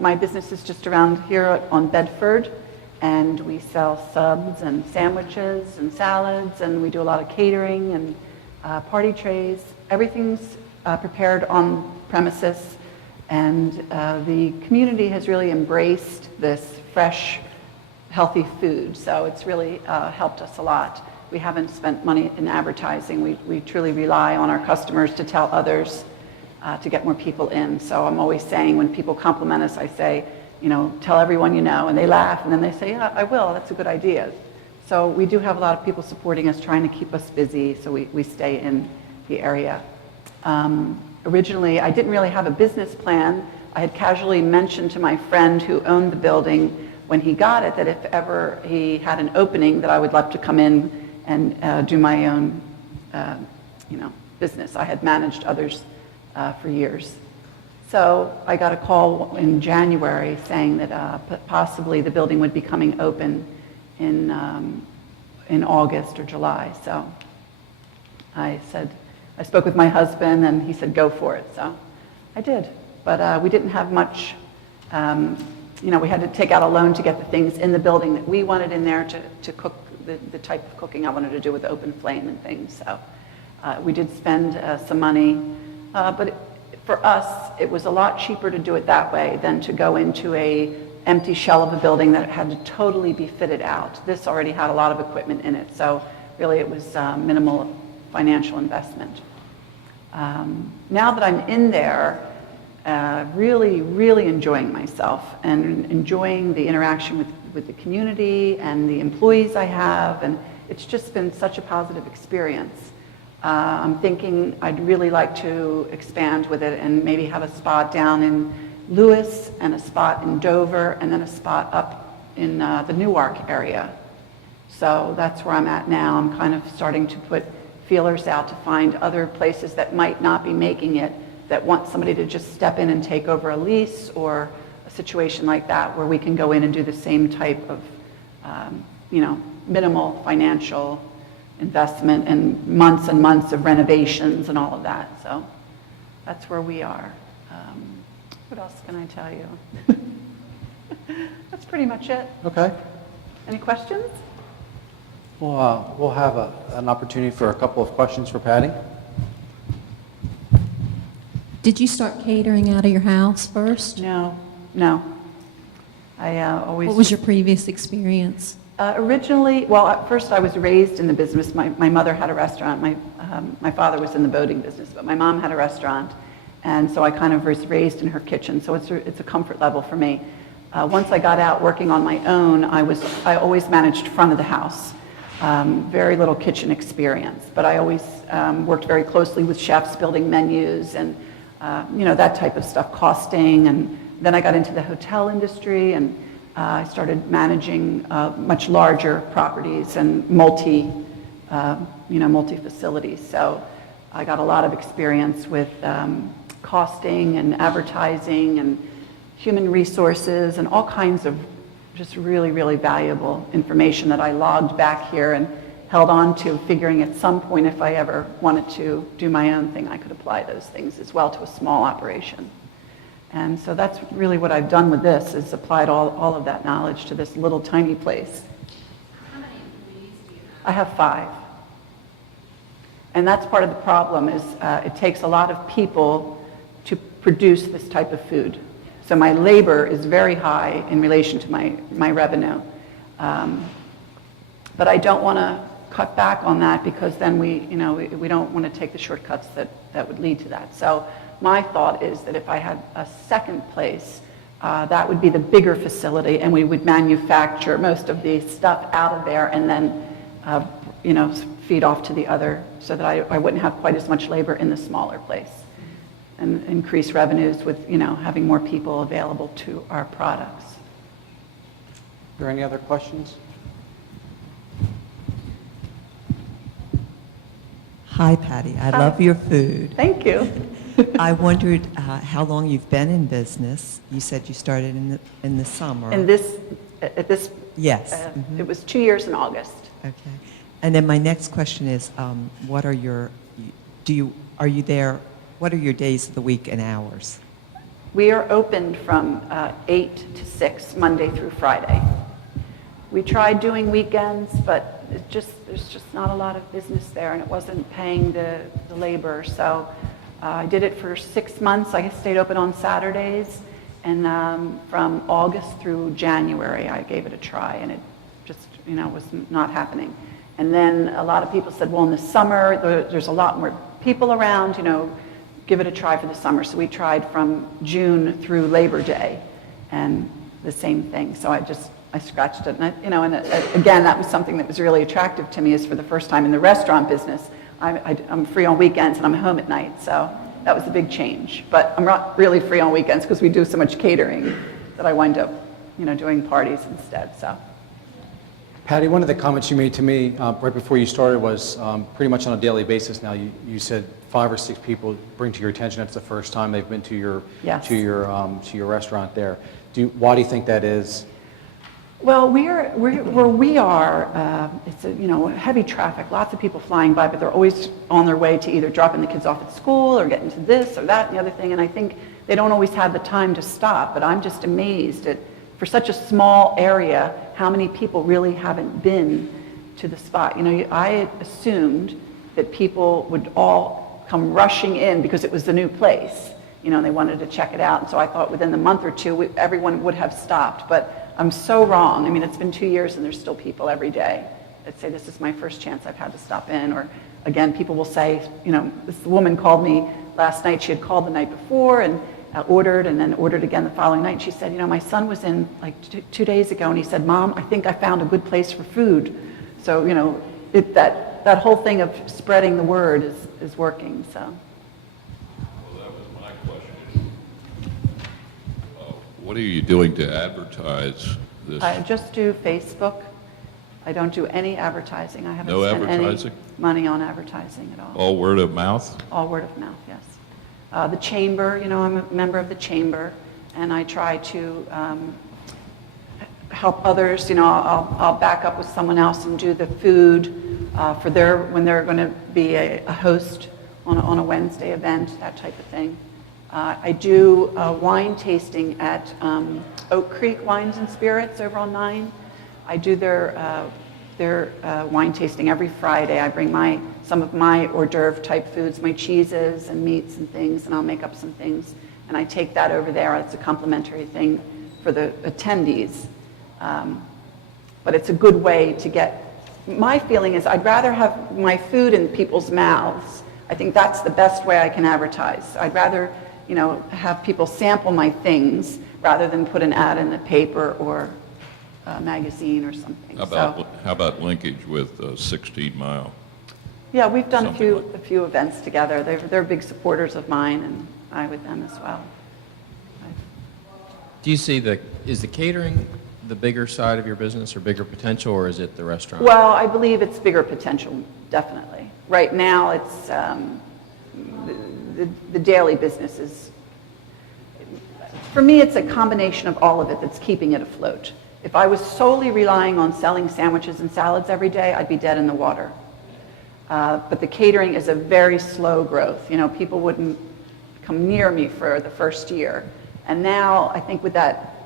my business is just around here on Bedford, and we sell subs and sandwiches and salads, and we do a lot of catering and party trays. Everything's prepared on premises, and the community has really embraced this fresh, healthy food, so it's really helped us a lot. We haven't spent money in advertising. We truly rely on our customers to tell others to get more people in. So I'm always saying when people compliment us, I say, you know, tell everyone you know, and they laugh, and then they say, yeah, I will, that's a good idea. So we do have a lot of people supporting us, trying to keep us busy, so we stay in the area. Originally, I didn't really have a business plan. I had casually mentioned to my friend who owned the building when he got it that if ever he had an opening that I would love to come in and do my own business. I had managed others for years. So I got a call in January saying that possibly the building would be coming open in August or July. So I spoke with my husband, and he said, go for it. So I did. But we didn't have much, we had to take out a loan to get the things in the building that we wanted in there to cook the type of cooking I wanted to do with open flame and things. So we did spend some money, but for us, it was a lot cheaper to do it that way than to go into a empty shell of a building that had to totally be fitted out. This already had a lot of equipment in it, so really it was minimal financial investment. Now that I'm in there, really, really enjoying myself and enjoying the interaction with the community and the employees I have, and it's just been such a positive experience. I'm thinking I'd really like to expand with it and maybe have a spot down in Lewis and a spot in Dover and then a spot up in the Newark area. So that's where I'm at now. I'm kind of starting to put feelers out to find other places that might not be making it, that want somebody to just step in and take over a lease or a situation like that where we can go in and do the same type of minimal financial investment and months of renovations and all of that. So that's where we are. What else can I tell you? That's pretty much it. Okay. Any questions? Well, we'll have an opportunity for a couple of questions for Patty. Did you start catering out of your house first? No. I always... What was your previous experience? Originally, well, at first I was raised in the business. My mother had a restaurant. My father was in the boating business, but my mom had a restaurant. And so I kind of was raised in her kitchen, so it's a comfort level for me. Once I got out working on my own, I always managed front of the house. Very little kitchen experience, but I always worked very closely with chefs, building menus and that type of stuff, costing. And then I got into the hotel industry, and I started managing much larger properties and multi facilities. So I got a lot of experience with costing and advertising and human resources and all kinds of just really, really valuable information that I logged back here and held on to, figuring at some point if I ever wanted to do my own thing, I could apply those things as well to a small operation. And so that's really what I've done with this, is applied all of that knowledge to this little tiny place. How many employees do you have? I have 5. And that's part of the problem, is it takes a lot of people to produce this type of food. So my labor is very high in relation to my revenue. But I don't want to cut back on that, because then we don't want to take the shortcuts that would lead to that. So my thought is that if I had a second place, that would be the bigger facility, and we would manufacture most of the stuff out of there and then feed off to the other, so that I wouldn't have quite as much labor in the smaller place, and increase revenues with having more people available to our products. Are there any other questions? Hi, Patty. I love your food. Thank you. I wondered how long you've been in business. You said you started in the summer. At this, Yes. It was 2 years in August. Okay. And then my next question is, what are your days of the week and hours? We are open from 8 to 6, Monday through Friday. We tried doing weekends, but there's just not a lot of business there, and it wasn't paying the labor. So I did it for 6 months. I stayed open on Saturdays, and from August through January, I gave it a try, and it just, was not happening. And then a lot of people said, well, in the summer, there's a lot more people around, give it a try for the summer. So we tried from June through Labor Day, and the same thing. So I scratched it. And again, that was something that was really attractive to me, is for the first time in the restaurant business, I'm free on weekends and I'm home at night. So that was a big change. But I'm not really free on weekends because we do so much catering that I wind up, doing parties instead. So. Patty, one of the comments you made to me right before you started was pretty much on a daily basis now. You said 5 or 6 people bring to your attention that's the first time they've been to your Yes. to your restaurant there. Why do you think that is? Well, where we are, it's heavy traffic, lots of people flying by, but they're always on their way to either dropping the kids off at school or getting to this or that and the other thing, and I think they don't always have the time to stop, but I'm just amazed at, for such a small area, how many people really haven't been to the spot. I assumed that people would all come rushing in because it was the new place, and they wanted to check it out, and so I thought within the month or two, everyone would have stopped, but I'm so wrong. I mean, it's been 2 years and there's still people every day that say, this is my first chance I've had to stop in. Or again, people will say, this woman called me last night. She had called the night before and ordered, and then ordered again the following night. She said, my son was in like 2 days ago, and he said, Mom, I think I found a good place for food. So, that whole thing of spreading the word is working, so. Well, that was my question. What are you doing to advertise this? I just do Facebook. I don't do any advertising. I haven't No spent advertising? any money on advertising at all. All word of mouth? All word of mouth, yes. The chamber, I'm a member of the chamber, and I try to help others. I'll back up with someone else and do the food for when they're going to be a host on a Wednesday event, that type of thing. I do wine tasting at Oak Creek Wines and Spirits over on 9. I do their wine tasting every Friday. I bring some of my hors d'oeuvre type foods, my cheeses and meats and things, and I'll make up some things. And I take that over there. It's a complimentary thing for the attendees. But it's a good way to get, my feeling is I'd rather have my food in people's mouths. I think that's the best way I can advertise. I'd rather, have people sample my things rather than put an ad in the paper or a magazine or something. How about linkage with 16 Mile? Yeah, we've done Something a few events together. They're big supporters of mine, and I with them as well. Do you see is the catering the bigger side of your business or bigger potential, or is it the restaurant? Well, I believe it's bigger potential, definitely. Right now, it's the daily business is, for me, it's a combination of all of it that's keeping it afloat. If I was solely relying on selling sandwiches and salads every day, I'd be dead in the water. But the catering is a very slow growth. People wouldn't come near me for the first year. And now, I think with that,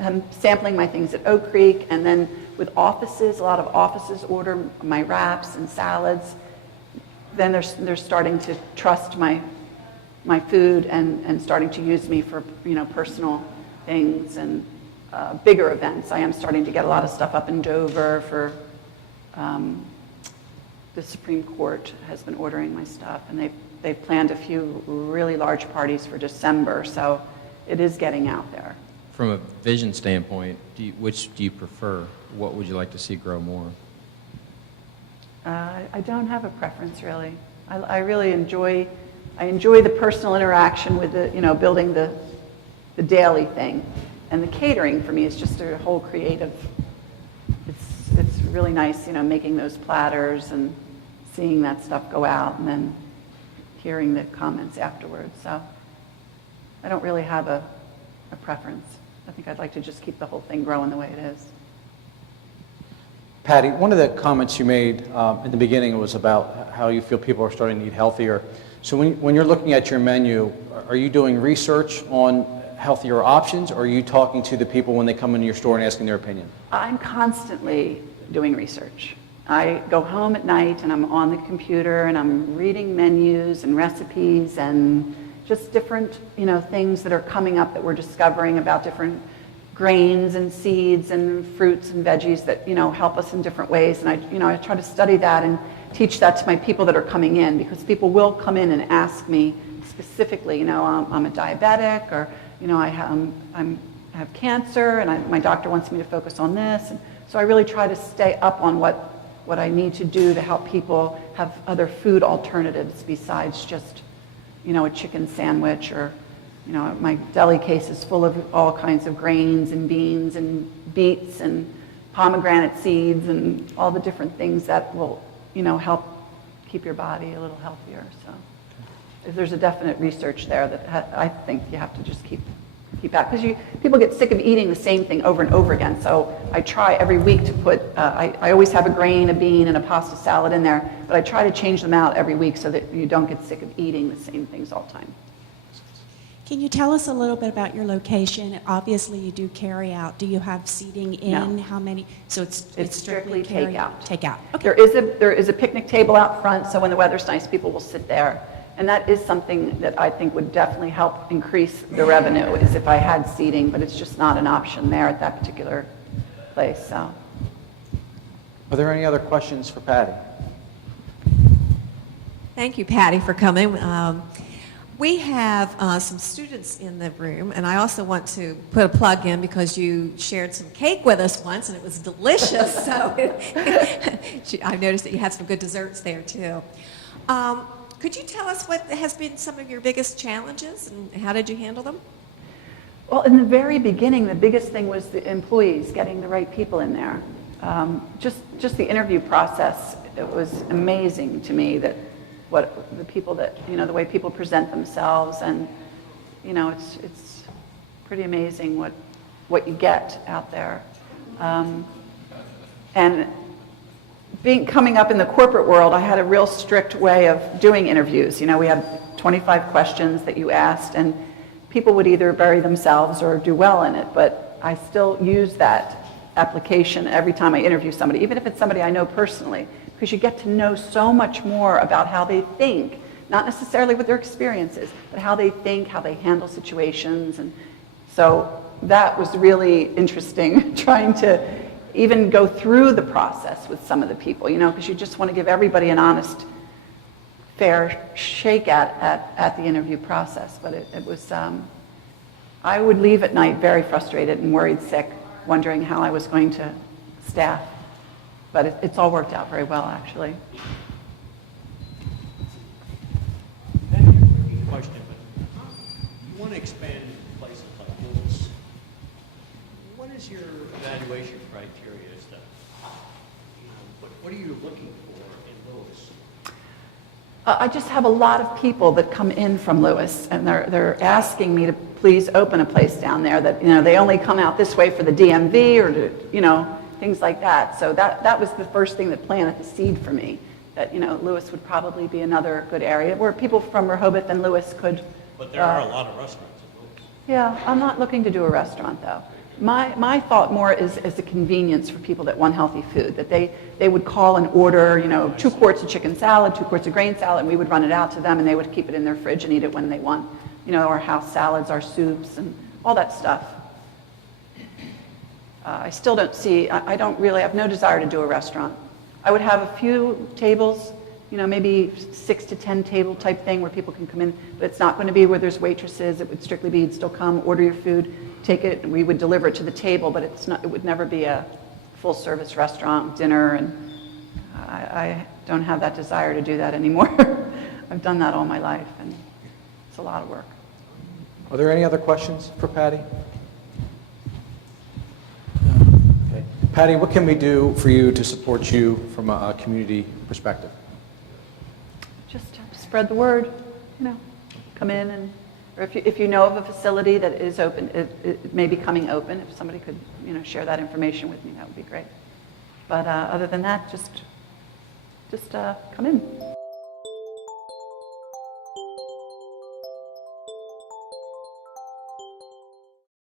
I'm sampling my things at Oak Creek, and then with offices, a lot of offices order my wraps and salads. Then they're starting to trust my food and starting to use me for personal things and bigger events. I am starting to get a lot of stuff up in Dover for the Supreme Court has been ordering my stuff, and they've planned a few really large parties for December, so it is getting out there. From a vision standpoint, which do you prefer? What would you like to see grow more? I don't have a preference, really. I really enjoy the personal interaction with building the daily thing. And the catering for me is just a whole creative, it's really nice, making those platters and seeing that stuff go out and then hearing the comments afterwards. So I don't really have a preference. I think I'd like to just keep the whole thing growing the way it is. Patty, one of the comments you made in the beginning was about how you feel people are starting to eat healthier. So when you're looking at your menu, are you doing research on healthier options, or are you talking to the people when they come into your store and asking their opinion? I'm constantly doing research. I go home at night and I'm on the computer and I'm reading menus and recipes and just different, things that are coming up that we're discovering about different grains and seeds and fruits and veggies that, help us in different ways. And I try to study that and teach that to my people that are coming in, because people will come in and ask me specifically, I'm a diabetic, or, I have cancer and my doctor wants me to focus on this. And so I really try to stay up on what I need to do to help people have other food alternatives besides just, a chicken sandwich, or, my deli case is full of all kinds of grains and beans and beets and pomegranate seeds and all the different things that will, help keep your body a little healthier. So there's a definite research there that I think you have to just keep at, because people get sick of eating the same thing over and over again. So I try every week to put, I always have a grain, a bean, and a pasta salad in there, but I try to change them out every week so that you don't get sick of eating the same things all the time. Can you tell us a little bit about your location? Obviously, you do carry out. Do you have seating in? No. How many? So it's strictly carry takeout. Takeout. Okay. There is a picnic table out front, so when the weather's nice, people will sit there. And that is something that I think would definitely help increase the revenue, is if I had seating, but it's just not an option there at that particular place. So, Are there any other questions for Patty? Thank you, Patty, for coming. We have some students in the room, and I also want to put a plug in because you shared some cake with us once, and it was delicious. So I noticed that you had some good desserts there, too. Could you tell us what has been some of your biggest challenges, and how did you handle them? well, in the very beginning, the biggest thing was the employees, getting the right people in there. Just the interview process, it was amazing to me that what the people that, the way people present themselves, and, it's pretty amazing what you get out there. And coming up in the corporate world, I had a real strict way of doing interviews. We had 25 questions that you asked, and people would either bury themselves or do well in it, but I still use that application every time I interview somebody, even if it's somebody I know personally, because you get to know so much more about how they think, not necessarily what their experience is, but how they think, how they handle situations. And so that was really interesting, trying to even go through the process with some of the people, because you just want to give everybody an honest, fair shake at the interview process. But it was, I would leave at night very frustrated and worried sick, wondering how I was going to staff. But it's all worked out very well, actually. That's a tricky question, but you want to expand into places like Lewis. What is your evaluation criteria as to, what are you looking for in Lewis? I just have a lot of people that come in from Lewis, and they're asking me to please open a place down there that, they only come out this way for the DMV or to, things like that. So that was the first thing that planted the seed for me, that, Lewis would probably be another good area where people from Rehoboth and Lewis could. But there are a lot of restaurants in Lewis. Yeah, I'm not looking to do a restaurant, though. My thought more is a convenience for people that want healthy food, that they would call and order, 2 quarts of chicken salad, 2 quarts of grain salad, and we would run it out to them, and they would keep it in their fridge and eat it when they want, our house salads, our soups, and all that stuff. I still don't see, I don't really have no desire to do a restaurant. I would have a few tables, maybe 6 to 10 table type thing where people can come in, but it's not going to be where there's waitresses. It would strictly be, you'd still come, order your food, take it, and we would deliver it to the table, but it would never be a full service restaurant, dinner, and I don't have that desire to do that anymore. I've done that all my life, and it's a lot of work. Are there any other questions for Patty? Okay. Patty, what can we do for you to support you from a community perspective? Just spread the word, come in, and or if you know of a facility that is open, it may be coming open. If somebody could, share that information with me, that would be great. But other than that, just come in.